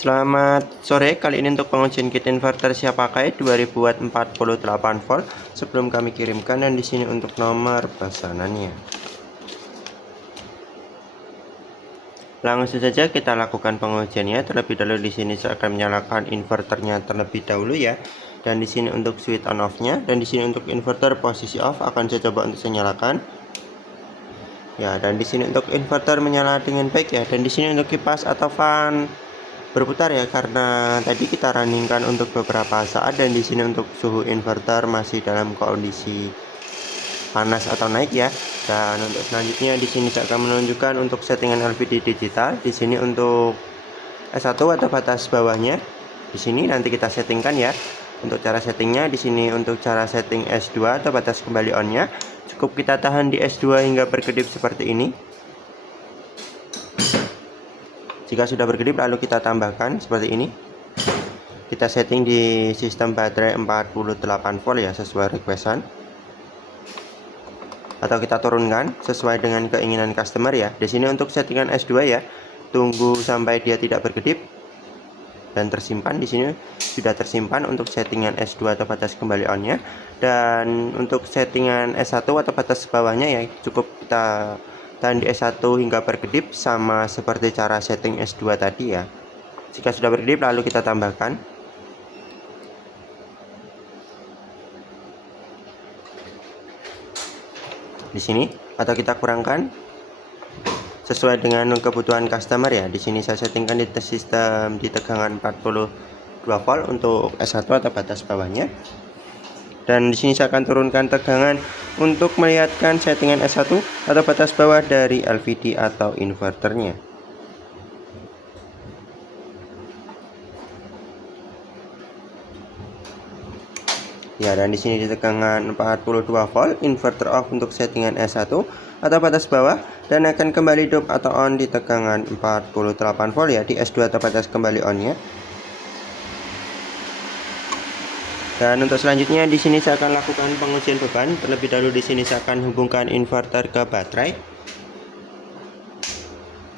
Selamat sore, kali ini untuk pengujian kit inverter siap pakai 2000 watt 48 volt sebelum kami kirimkan, dan di sini untuk nomor pesanannya. Langsung saja kita lakukan pengujiannya. Terlebih dahulu di sini saya akan menyalakan inverternya terlebih dahulu ya. Dan di sini untuk switch on off-nya, dan di sini untuk inverter posisi off akan saya coba untuk saya nyalakan. Ya, dan di sini untuk inverter menyala dengan baik ya. Dan di sini untuk kipas atau fan berputar ya, karena tadi kita runningkan untuk beberapa saat, dan di sini untuk suhu inverter masih dalam kondisi panas atau naik ya. Dan untuk selanjutnya di sini saya akan menunjukkan untuk settingan LVD digital. Di sini untuk S1 atau batas bawahnya di sini nanti kita settingkan ya. Untuk cara settingnya di sini untuk cara setting S2 atau batas kembali on-nya, cukup kita tahan di S2 hingga berkedip seperti ini. Jika sudah berkedip lalu kita tambahkan seperti ini. Kita setting di sistem baterai 48 volt ya, sesuai requestan. Atau kita turunkan sesuai dengan keinginan customer ya. Di sini untuk settingan S2 ya, tunggu sampai dia tidak berkedip dan tersimpan. Di sini sudah tersimpan untuk settingan S2 atau batas kembali on-nya. Dan untuk settingan S1 atau batas bawahnya ya, cukup kita tahan di S1 hingga berkedip, sama seperti cara setting S2 tadi ya. Jika sudah berkedip lalu kita tambahkan. Di sini atau kita kurangkan sesuai dengan kebutuhan customer ya. Di sini saya settingkan di sistem di tegangan 42 volt untuk S1 atau batas bawahnya. Dan di sini saya akan turunkan tegangan untuk melihatkan settingan S1 atau batas bawah dari LVD atau inverternya. Ya, dan di sini di tegangan 42 volt, inverter off untuk settingan S1 atau batas bawah, dan akan kembali hidup atau on di tegangan 48 volt ya, di S2 atau batas kembali on-nya. Dan untuk selanjutnya di sini saya akan lakukan pengujian beban. Terlebih dahulu di sini saya akan hubungkan inverter ke baterai.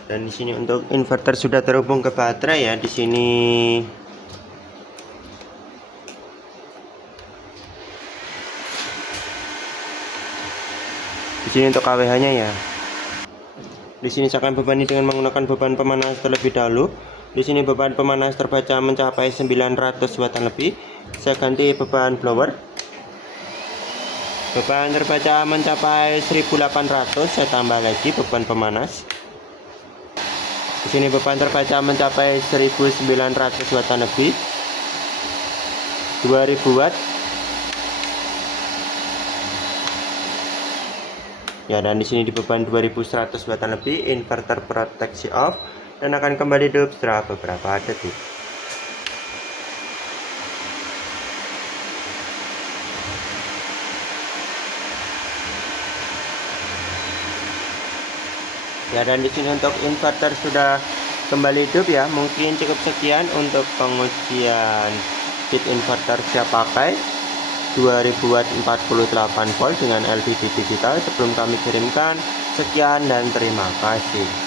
Dan di sini untuk inverter sudah terhubung ke baterai ya. Di sini untuk KWH-nya ya. Di sini saya akan bebani dengan menggunakan beban pemanas terlebih dahulu. Di sini beban pemanas terbaca mencapai 900 wattan lebih. Saya ganti beban blower. Beban terbaca mencapai 1800, saya tambah lagi beban pemanas. Di sini beban terbaca mencapai 1900 wattan lebih. 2000 watt. Ya, dan di sini di beban 2100 wattan lebih, inverter proteksi off dan akan kembali hidup setelah beberapa detik. Ya, dan di sini untuk inverter sudah kembali hidup ya. Mungkin cukup sekian untuk pengujian kit inverter siap pakai 2000 watt 48 volt dengan LVD digital sebelum kami kirimkan. Sekian dan terima kasih.